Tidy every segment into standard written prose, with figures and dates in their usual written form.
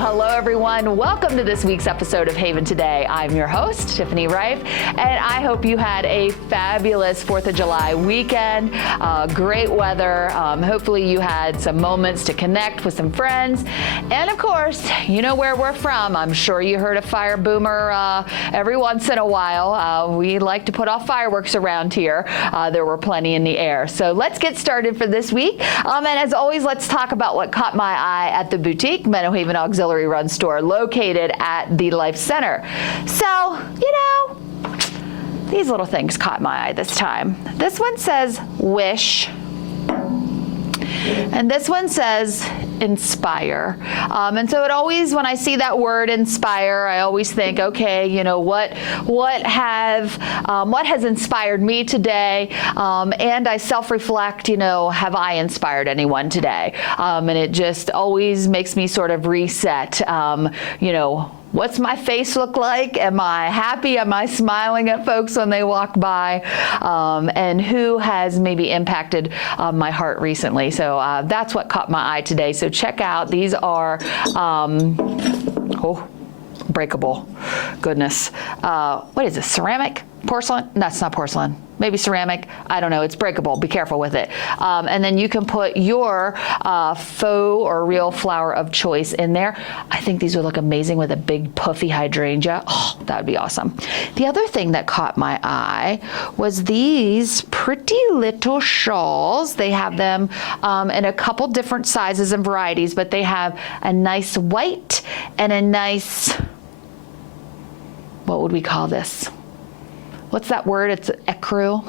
hello everyone. Welcome to this week's episode of Haven Today. I'm your host, Tiffany Reif, and I hope you had a fabulous 4th of July weekend. Great weather. Hopefully you had some moments to connect with some friends. And of course, you know where we're from. I'm sure you heard a fire boomer every once in a while. We like to put off fireworks around here. There were plenty in the air. So let's get started for this week. And as always, let's talk about what caught my eye at the boutique Meadow Haven Auxiliary Run store located at the Life Center. So, these little things caught my eye this time. This one says wish, and this one says inspire. And so it always, when I see that word inspire, I always think, okay, what has inspired me today? And I self-reflect, have I inspired anyone today? And it just always makes me sort of reset, what's my face look like? Am I happy? Am I smiling at folks when they walk by? And who has maybe impacted my heart recently? So that's what caught my eye today. So check out, these are, breakable. Goodness. What is this, ceramic? Porcelain? That's not porcelain. Maybe ceramic. I don't know. It's breakable. Be careful with it. And then you can put your faux or real flower of choice in there. I think these would look amazing with a big puffy hydrangea. Oh, that would be awesome. The other thing that caught my eye was these pretty little shawls. They have them in a couple different sizes and varieties, but they have a nice white and a nice, what would we call this? What's that word? It's ecru.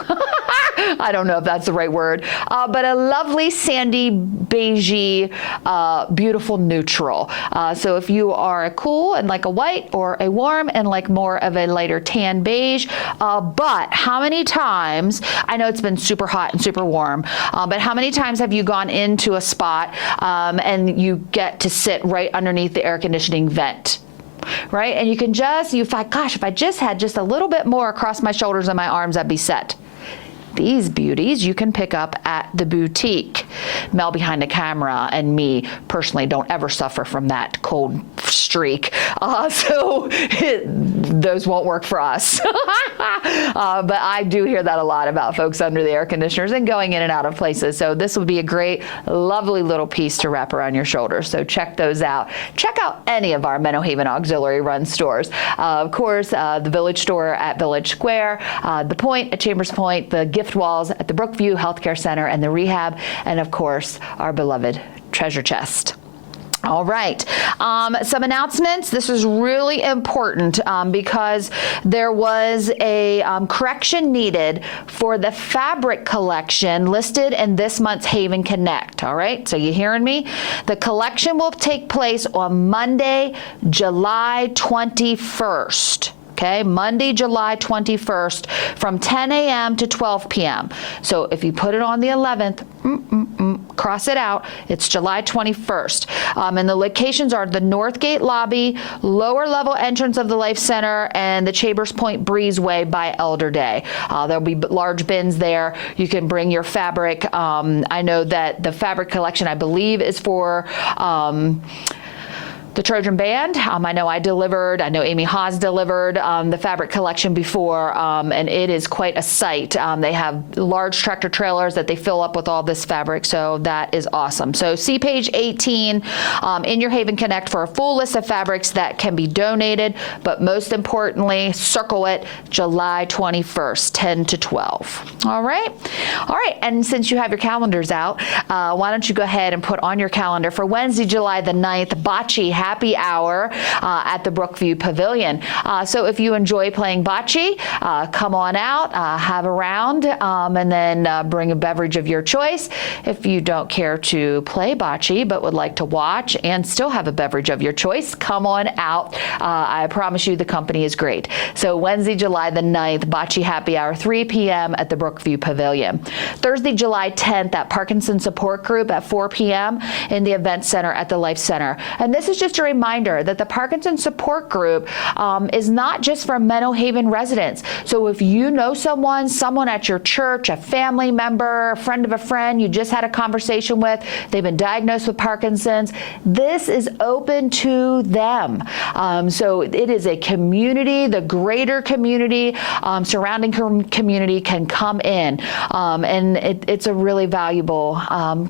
I don't know if that's the right word, but a lovely sandy, beigey, beautiful neutral. So if you are a cool and like a white, or a warm and like more of a lighter tan beige, but how many times, I know it's been super hot and super warm, but how many times have you gone into a spot and you get to sit right underneath the air conditioning vent? Right? And you can just, if I just had just a little bit more across my shoulders and my arms, I'd be set. These beauties you can pick up at the boutique. Mel behind the camera and me personally don't ever suffer from that cold streak. So those won't work for us. But I do hear that a lot about folks under the air conditioners and going in and out of places. So this would be a great, lovely little piece to wrap around your shoulders. So check those out. Check out any of our Meadow Haven Auxiliary Run stores. Of course, the Village store at Village Square, the Point at Chambers Point, the Gift Walls at the Brookview Healthcare Center and the Rehab, and of course, our beloved Treasure Chest. All right, some announcements. This is really important because there was a correction needed for the fabric collection listed in this month's Haven Connect. All right, so you hearing me? The collection will take place on Monday, July 21st. Okay, Monday, July 21st from 10 a.m. to 12 p.m. So if you put it on the 11th, cross it out, it's July 21st. And the locations are the Northgate Lobby, lower level entrance of the Life Center, and the Chambers Point Breezeway by Elder Day. There'll be large bins there. You can bring your fabric. I know that the fabric collection, I believe, is for the Trojan Band. I know I know Amy Haas delivered the fabric collection before, and it is quite a sight. They have large tractor trailers that they fill up with all this fabric, so that is awesome. So see page 18 in your Haven Connect for a full list of fabrics that can be donated, but most importantly, circle it July 21st, 10 to 12. All right, and since you have your calendars out, why don't you go ahead and put on your calendar for Wednesday, July the 9th, Bocce Happy Hour at the Brookview Pavilion. So if you enjoy playing bocce, come on out, have a round, and then bring a beverage of your choice. If you don't care to play bocce but would like to watch and still have a beverage of your choice, come on out. I promise you the company is great. So Wednesday, July the 9th, Bocce Happy Hour, 3 p.m. at the Brookview Pavilion. Thursday, July 10th at Parkinson Support Group at 4 p.m. in the Event Center at the Life Center. And this is just just a reminder that the Parkinson's Support Group is not just for Menno Haven residents. So if you know someone at your church, a family member, a friend of a friend you just had a conversation with, they've been diagnosed with Parkinson's, this is open to them. So it is a community, the greater community, surrounding community can come in. And it's a really valuable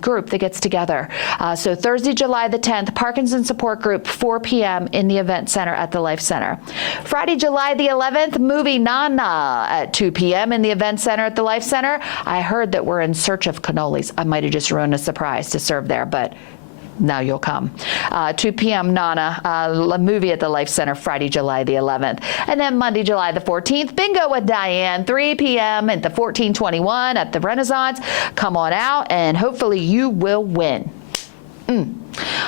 group that gets together. So Thursday, July the 10th, Parkinson's Support Group, 4 p.m. in the Event Center at the Life Center. Friday, July the 11th, movie Nana at 2 p.m. in the Event Center at the Life Center. I heard that we're in search of cannolis. I might have just ruined a surprise to serve there, but now you'll come. 2 p.m. Nana, a movie at the Life Center, Friday, July the 11th. And then Monday, July the 14th, Bingo with Diane, 3 p.m. at the 1421 at the Renaissance. Come on out, and hopefully you will win.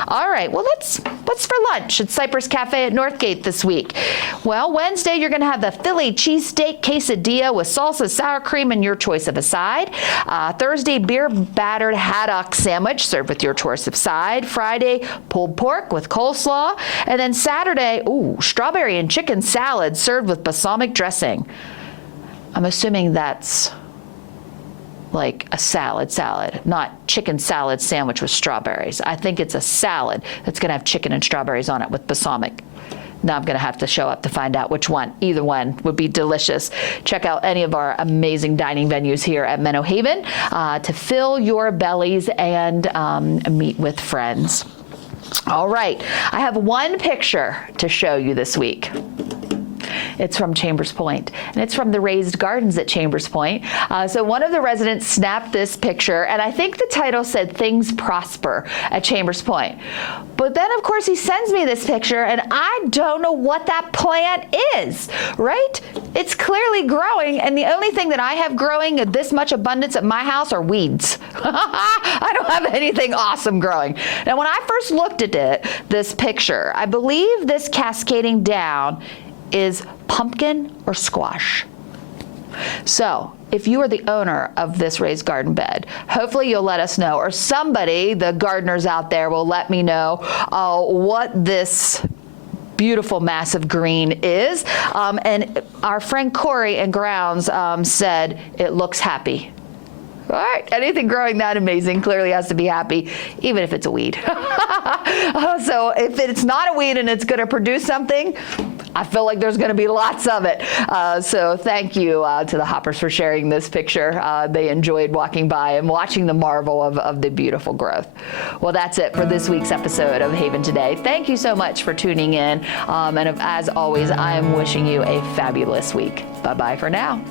All right, well, what's for lunch at Cypress Cafe at Northgate this week? Well, Wednesday, you're going to have the Philly cheesesteak quesadilla with salsa, sour cream, and your choice of a side. Thursday, beer battered haddock sandwich served with your choice of side. Friday, pulled pork with coleslaw. And then Saturday, strawberry and chicken salad served with balsamic dressing. I'm assuming that's like a salad, not chicken salad sandwich with strawberries. I think it's a salad that's going to have chicken and strawberries on it with balsamic. Now I'm going to have to show up to find out which one. Either one would be delicious. Check out any of our amazing dining venues here at Menno Haven to fill your bellies and meet with friends. All right, I have one picture to show you this week. It's from Chambers Point, and it's from the raised gardens at Chambers Point. So one of the residents snapped this picture, and I think the title said "Things Prosper at Chambers Point." But then, of course, he sends me this picture, and I don't know what that plant is, right? It's clearly growing, and the only thing that I have growing of this much abundance at my house are weeds. I don't have anything awesome growing. Now, when I first looked at this picture, I believe this cascading down is pumpkin or squash. So if you are the owner of this raised garden bed, hopefully you'll let us know, or somebody, the gardeners out there, will let me know what this beautiful massive green is. And our friend Corey in Grounds said it looks happy. All right, anything growing that amazing clearly has to be happy, even if it's a weed. So if it's not a weed and it's going to produce something, I feel like there's going to be lots of it. So thank you to the Hoppers for sharing this picture. They enjoyed walking by and watching the marvel of the beautiful growth. Well, that's it for this week's episode of Haven Today. Thank you so much for tuning in. And as always, I am wishing you a fabulous week. Bye-bye for now.